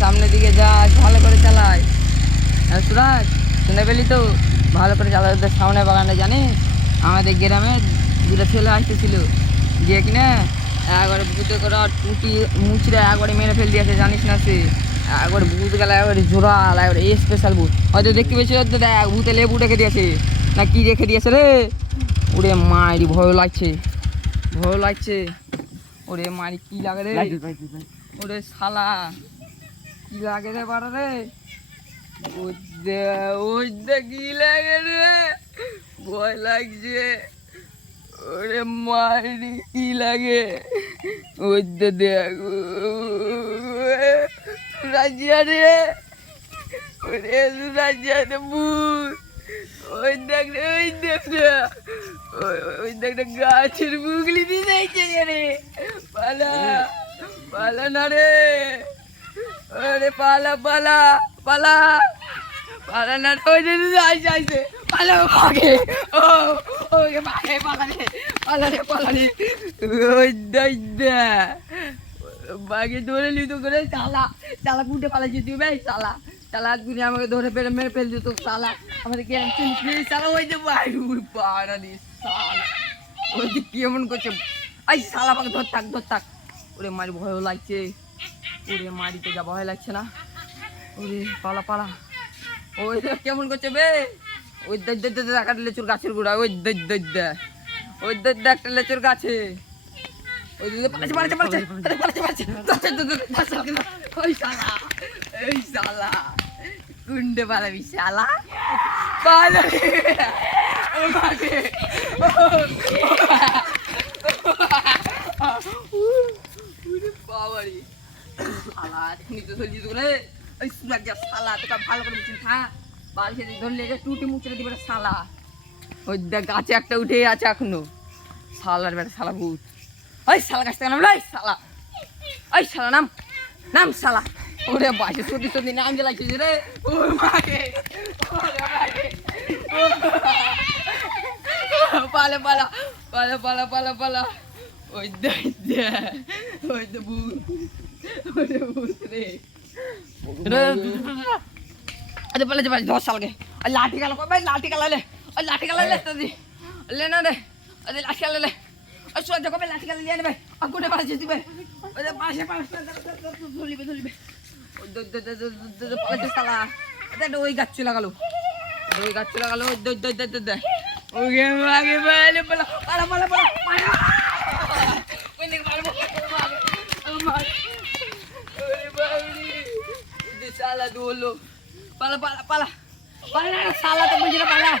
সামনের দিকে যাস ভালো করে চালাই। হ্যাঁ সুরাজ শুনে পেলি তো? ভালো করে চালাই ওদের সামনে বাগানটা জানিস? আমাদের গ্রামে দুটো ছেলে আসতেছিল। গিয়ে কিনা একবারে বুঝতে করে আর টুটি মুচড়ে একবারে মেরে ফেল দিয়েছে জানিস না সে? একবারে ভূত গেলে একবারে জোরাল একবারে এ স্পেশাল ভূত। হয়তো দেখতে পেয়েছি হয়তো দেখ ভূতে লেবু রেখে দিয়েছে। না কি রেখে দিয়েছে রে? ওরে মায়েরই ভয় লাগছে। ভয় লাগছে। ওরে মারি কি লাগে রে? ওরে শালা। কি লাগে রে বাড়া রে। ওই দে ওই দে কি লাগে রে? ভয় লাগছে। ওরে মারি কি লাগে? ওই দে দেখ রাজিয়া রে। ওরে রাজিয়া রে ভূত। ওই দেখ রে, ওই দেখ রে। ওই দেখ রে, গাছের বুগলি দিয়ে যাইছে রে। পালা পালা না রে। আরে পালা পালা পালা। পালা না, ওই যে আইছে আইছে। পালা ভাগে ও ওকে ভাগে পালা রে পালা রে পালা রে। ওই দা বাগে ধরে লিতো করে চালা চালা কুটে পালাচ্ছি তুই ভাই চালা চালা তুমি আমাকে ধরে পেরে মেরে ফেল দিত চালা আমাদের জ্ঞান চিনি চালা ওই যে বাইরে পাড়া দি চালা ওই যে কেমন করছে? আই, শালা, আমাকে ধর থাক ধর থাক। ওরে মারি ভয়ও লাগছে। ওরে মারিতে যা ভয় লাগছে না। ওরে পালা পালা। ওই কেমন করছে বে? ওই দই দই দই একটা লেচুর গাছের গোড়া। ওই দই দই দে। ওই দই একটা লেচুর গাছে। ওই দিকে পালাচ্ছে পালাচ্ছে পালাচ্ছে। পালাচ্ছে পালাচ্ছে। ওই শালা ওই শালা। কুন্ডে পালাবি, শালা। পালা ও মাকে ওরে শালা রে। যা যে গাছে একটা উঠে আছে এখনও। শালার বেটা শালা ভূত। ওই শালা গাছ থেকে ওই শালা। ওই শালা, নাম। নাম শালা। ওরে বাসে সত্যি সত্যি নাম জ্বালাইছিস রে। পালা পালা পালা পালা পালা পালা। Oi, doida! Oi, do bu! Oi, do bu, tre! Ada pala jabal dosa lagi. Lati kalau kau main lati kalau le. Lati kalau le tadi. Le nade. Ada lati kalau le. Asu aja kau main lati kalau le ni bay. Aku dah pasir tu bay. Ada pasir pasir. Duli bay duli bay. Do do do do do do pala dosa lah. Ada doi gacu lah kalau. Doi gacu lah kalau. Do do do do do. Oke, bagi balik pala. Pala pala pala. Pala. pala dulu. Pala, pala, pala. Pala, salah temen pala.